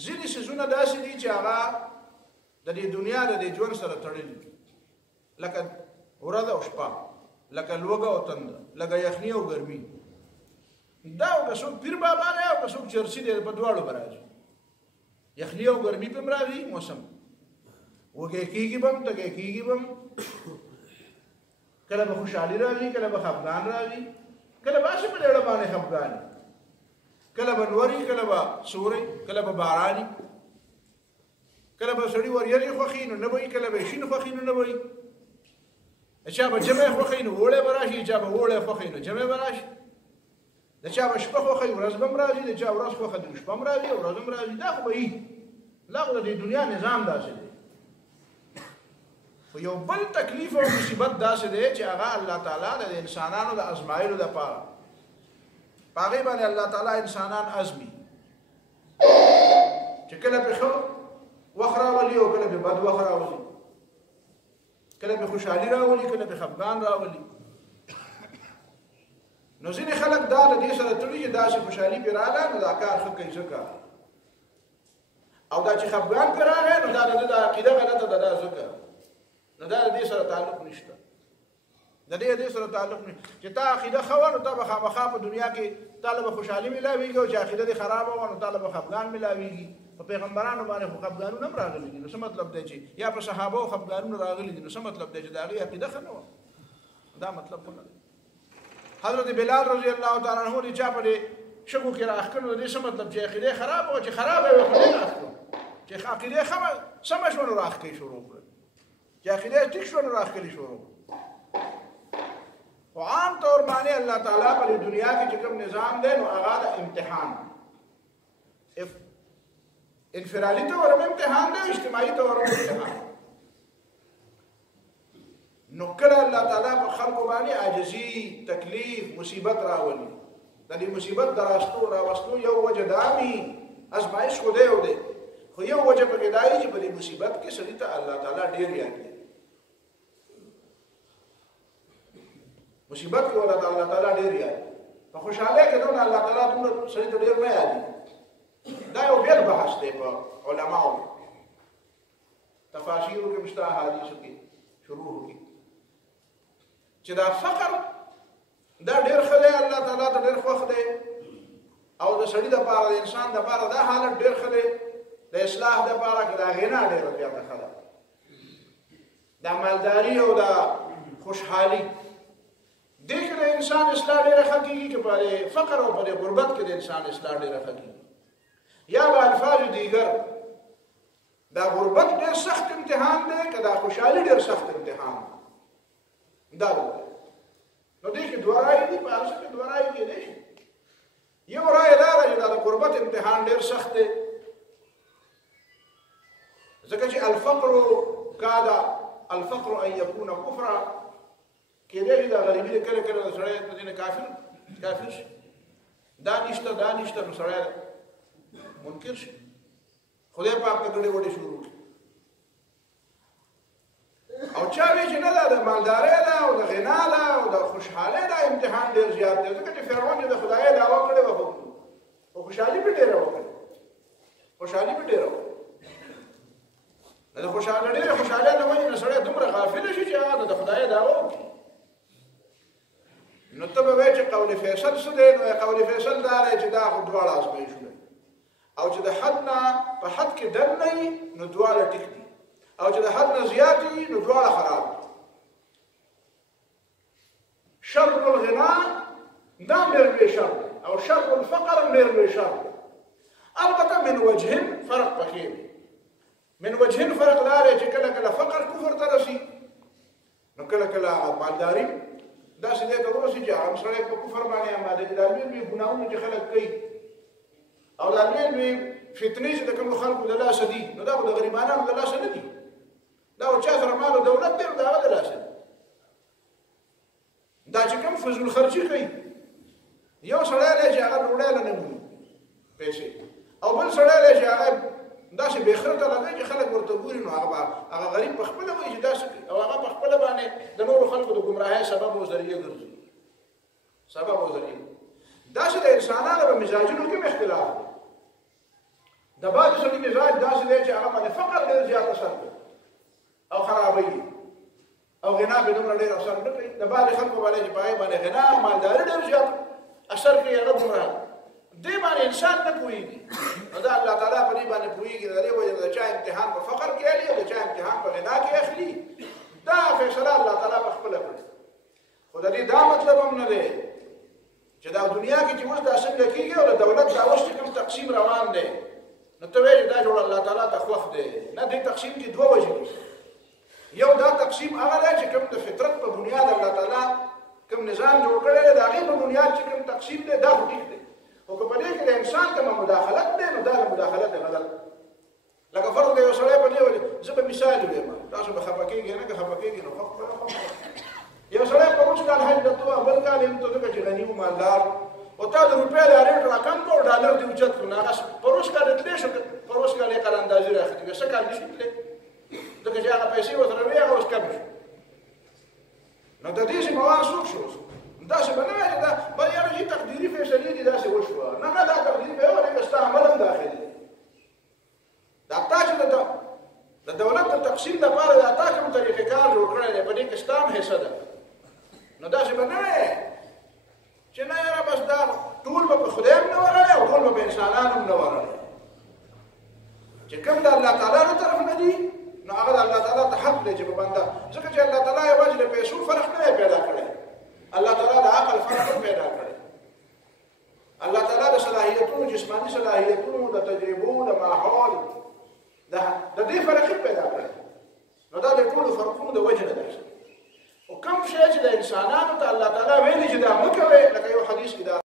ځینې څیزونه داسې دي چې هغه د دې دنیا د دې ژوند سره تړلي لکه ورځ او شپه لکه لوږه او تنده لکه یخني او ګرمي دا او که څوک پیر بابا دی او که څوک چرسي دی په دواړو به راځي یخني او ګرمي په راځي موسم وږی کېږي به هم تږی کېږي به هم کله به خوشحالي راځي کله به خفګان راځي کله به هسې په ډېړه باندې خفګان کله به نوري کله به سوري کله به باراني کله به سړي وریځې خوښي نو نه به وي کله به شین خوښي نو نه به وي چا به جمع خوښوي نو اوړی به راشي، چا به اوړی خوښوي نو جمع به راشي، د چا به شپه خوښوي ورځ به هم راځي، د چا ورځ خوښه وي شپه هم راځي او ورځ هم راځي. دا خو به وي، دا خو د دې دنیا نظام داسې دی. خو یو بل تکلیف او مصیبت داسې دی چې هغه الله تعالی د انسانانو د ازمایلو دپاره په هغې باندې الله تعالی انسانان ازمي چې کله پې ښه وخت راولي او کله پې بد وخت راولي، کله پې خوشحالي راولي کله پې خفګان راولي. نو ځینې خلک دا د دې سره تړي چې داسې خوشحالي پې راغله نو دا کار ښه کوي ځکه، او دا چې خفګان پې راغی نو دا د ده د عقیده غلطه ده دا ځکه، نو دا د دې سره تعلق نشته، د دې سره تعلق نشته. چې تا عقیده ښه وه نو تا به خامخا په دنیا کې تاله به خوشحالي میلاویږي، او چې عقیده دې خرابه وه نو تاله به خفګان میلاویږي. په پیغمبرانو باندې خو خفګانونه هم راغلي دي، نو څه مطلب دی چې یا په صحابو خفګانونه راغلي دي، نو څه مطلب دی چې د هغې عقیده ښه نه وه؟ دا مطلب خو نه دی. حضرت بلال رضی الله تعالی عنه د چا په دې شګو کې راښکلو، د دې څه مطلب چې عقیده خرابه وه، چې خرابه وه خو نه راښکلو، چې عقیده سمه شوه نو راښکئ شروع کړل، چې عقیده ټیک شوه نو راښکلي شروع کړل. خو عام طور باندې الله تعالی په دنیا کې چې کوم نظام دی نو هغه د امتحان، انفرادي طور هم امتحان دی، اجتماعي طور هم امتحان. نو کله الله تعالی په خلقو باندې عاجزي، تکلیف، مصیبت راولي. د دې مصیبت د راوستلو یو وجه دا وي، ازمایش خو دی او دی، خو یو وجه پکې دا وي چې په دې مصیبت کې سړي ته الله تعالی ډېر یاد کوي. مصیبت کې الله تعالی ډېر یاد، په خوشحالۍ کې نو الله تعالی دومره سړي ته ډېر نه یادي. دا یو بېل بحث دی په علماو تفاسیرو کې مشته احادیثو کې شروحو کې چې دا فقر دا ډېر ښه دی، الله تعالی ته ډېر خوښ دی، او د سړي دپاره د انسان دپاره دا حالت ډېر ښه دی، د اصلاح دپاره کې دا غنا ډېره زیاته ښه ده. دا مالداري او دا خوشحالي دې کې د انسان اصلاح ډېره ښه کېږي چې په فقر او په غربت کې د انسان اصلاح ډېره ښه کېږي. یا به الفاظ دیگر دا غربت ډېر سخت امتحان دی که دا خوشحالي ډېر سخت امتحان دا ده. نو دې کې دوه رایې دي، په هر څه کې دوه رایې کېدی شي. یو رایه دا ده چې دا د غربت امتحان ډېر سخت دی، ځکه چې الفقر ان یکون کفرا، کېدی شي دا غریبي د کله کله د سړی په ځینې کافر شي، دا نشته نو سړی منکر شي، خدای پاک ته ګډې وډې شروع کړي. او چا وی چې نه ده د مالدارۍ ده او د غنا ده او د خوشحالۍ دا امتحان ډېر زیات دی، ځکه چې فرعون چې د خدای دعوه کړې وه خو خوشحالي پې ډېره وکړه، د خوشحالۍ د ډېرې خوشحالۍ د وجې نه سړی دومره غافله شي چې هغه د خدای دعوه وکړي. نو ته به وایې چې قول فیصل څه دی؟ نو قول فیصل دا دی چې دا خو دواړه ازمایښونه، او چې د حد نه په حد کې دن نه وي نو دواړه ټیک دي، او چې د حد نه زیات وي نو دواړه خراب دي. شر الغنا دا ډېر لوی شر دی، او شر الفقر هم ډېر لوی شر دی. البته من وجهن فرق پکې دی. من وجهن فرق دا دی چې کله کله فقر کفر ته رسي، نو کله کله مالداري داسې دی ته ورسي چې هغه سړی په کفر باندې اماده دي. دا لوی لوی ګناهونه چې خلک کوي او دا لوی فتنې چې د کومو خلکو د لاسه دي، نو دا خو د غریبانو د لاسه نه دي، دا خو چا سره مال او دولت دی نو د هغه د لاسه دي. دا چې کوم فضول خرچي کوي، یو سړی دی چې هغه ډوډۍ له نه مومي پیسې، او بل سړی دی چې هغه داسې بېخرته لګوي چې خلک ورته ګوري، نو هغه غریب په خپله وایي چې داسې کوي، او هغه په خپله باندې د نورو خلکو د ګمراهۍ سبب او ذریعه ګرځي. داسې د انسانانو په مزاجونو کې اختلاف دی. د بعضې سړي مزاج داسې دی چې هغه باندې فقر ډېر زیات اثر کوي او خرابوي، او غنا پې دومره ډېر اثر نه کوي. د بعضې خلکو باندې چې په هغې باندې غنا او مالداري ډېر زیات اثر کوي، هغه دومره دې باندې انسان نه پوهېږي. نو دا الله تعالی په دې باندې پوهېږي، د دې وجې د چا امتحان په فقر کې اخلي او د چا امتحان په غنا کې اخلي. دا فیصله الله تعالی په خپله کړې. خو د دې دا مطلب هم نه دی چې دا دنیا کې چې اوس دا څنګه کېږي او د دولت دا اوس چې کوم تقسیم روان دی، نو ته وایې دا جوړ الله تعالی ته خوښ دی. نه، دې تقسیم کې دوه وجې دي. یو دا تقسیم هغه دی چې کوم د فطرت په بنیاد الله تعالی کوم نظام جوړ کړی دی د هغې په بنیاد چې کوم تقسیم دی دا خو ټیک دی خو که په دې کې د انسان کومه مداخلت دی نو دا د مداخلت غلط لکه فرض دی یو سړی په دې وجه زه به مثال ویم تاسو به خفه کېږئ نه که خفه کېږئ نو یو سړی په اوس کال حج ته بل کال یې ته ځکه چې غني و مالدار او تا د روپۍ دا ریټ راکم کړو ډالر دې اوچت کړو نو هغه په اوس کال تللی شو په اوس کال یې قراندازي راخېږي بیا څه کال نشي تللی ځکه چې هغه پیسې ورسره وې هغه اوس کم شو نو د دې ذمهوار څوک شو داسې به نه وایي چې دا به یاره چې تقدیري فیصلې دي داسې وشوه نه نه دا تقدیري به یو دی ستا عمل هم داخل دی دا تا چې د دولت د تقسیم لپاره دا تا کوم طریقې کار جوړ کړی دی په دې کې ستا هم حصه ده نو داسې به نه وایي چې نه یاره بس دا ټول به په خدای هم نه ورغلی او ټول به په انسانان هم نه ورغلی چې کوم د الله تعالی له طرف نه دي نو هغه د الله تعالی ته حق دی چې په بنده ځکه چې الله تعالی یوازې د پیسو فرق نه پیدا کړی الله تعالی د عقل فرق پیدا کړی الله تعالی د صلاحیتونو جسمانی صلاحیتونو د تجربو د ماحول د دې فرق پیدا کړی نو دا د ټولو فرقونو د وجه نه دی او کوم شی چې د انسانانو ته الله تعالی ویلي چې دا مه کوئ لکه یو حدیث کې دا